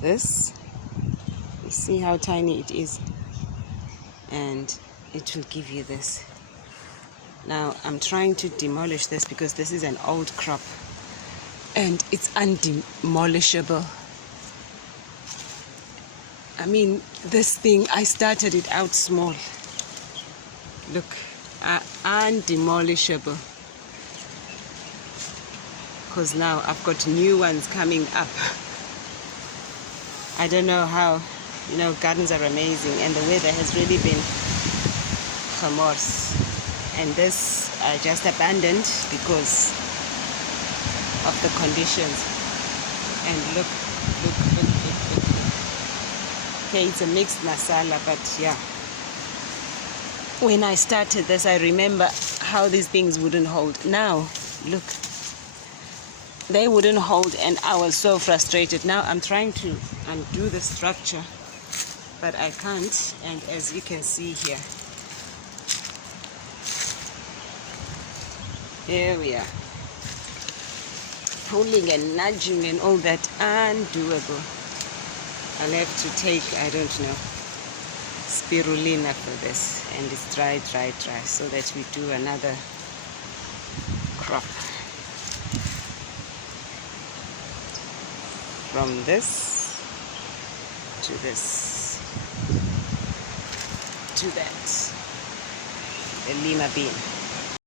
this. You see how tiny it is, and it will give you this. Now I'm trying to demolish this because this is an old crop and it's undemolishable. I mean, this thing, I started it out small. Look, undemolishable. Because now I've got new ones coming up. I don't know how, gardens are amazing, and the weather has really been famous. And this I just abandoned because of the conditions. And look. Okay, it's a mixed masala, but yeah. When I started this, I remember how these things wouldn't hold. Now, look. They wouldn't hold, and I was so frustrated. Now I'm trying to undo the structure, but I can't. And as you can see here we are. Pulling and nudging and all that, undoable. I'll have to take, I don't know, spirulina for this, and it's dry, so that we do another crop. From this to this to that, the lima bean.